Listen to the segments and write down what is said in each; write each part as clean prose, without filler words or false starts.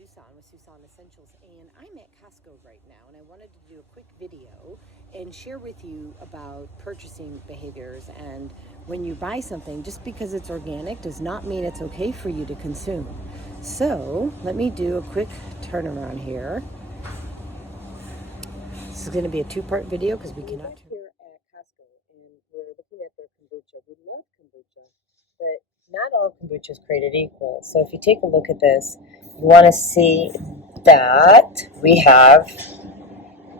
Susan with Susan Essentials, and I'm at Costco right now, and I wanted to do a quick video and share with you about purchasing behaviors. And when you buy something, just because it's organic does not mean it's okay for you to consume. So let me do a quick turnaround here. This is going to be a two-part video because we cannot. Here at Costco, and we're looking at their kombucha. We love kombucha, but not all kombucha is created equal. So if you take a look at this, you want to see that we have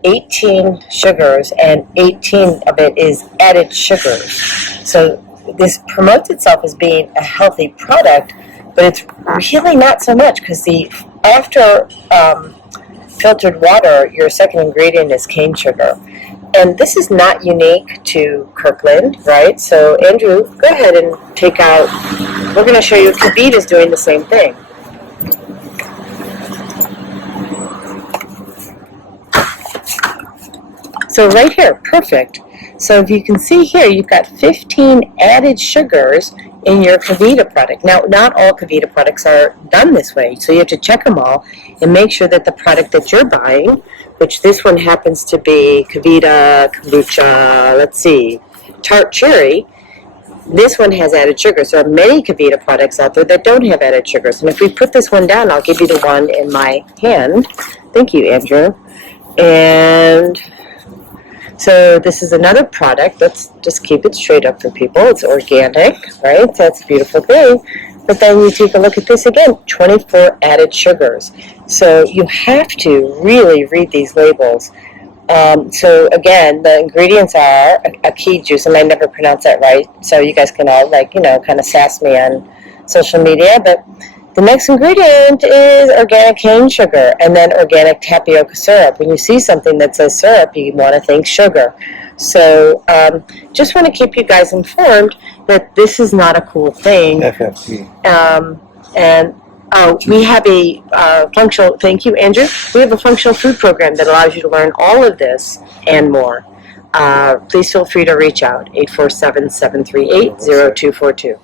18 sugars, and 18 of it is added sugars. So this promotes itself as being a healthy product, but it's really not so much, because after filtered water, your second ingredient is cane sugar. And this is not unique to Kirkland, right? So Andrew, go ahead and take out, we're going to show you Kavita is doing the same thing. So right here, perfect. So if you can see here, you've got 15 added sugars in your Kavita product. Now, not all Kavita products are done this way, so you have to check them all and make sure that the product that you're buying, which this one happens to be Kavita, Kombucha, let's see, Tart Cherry, this one has added sugars. There are many Kavita products out there that don't have added sugars. And if we put this one down, I'll give you the one in my hand. Thank you, Andrew. And so this is another product. Let's just keep it straight up for people. It's organic, right? That's a beautiful thing. But then you take a look at this again, 24 added sugars. So you have to really read these labels. So again, the ingredients are a key juice, and I never pronounce that right. So you guys can all kind of sass me on social media. But the next ingredient is organic cane sugar, and then organic tapioca syrup. When you see something that says syrup, you want to think sugar. So just want to keep you guys informed that this is not a cool thing. FFP. We have a functional, thank you, Andrew. We have a functional food program that allows you to learn all of this and more. Please feel free to reach out, 847-738-0242.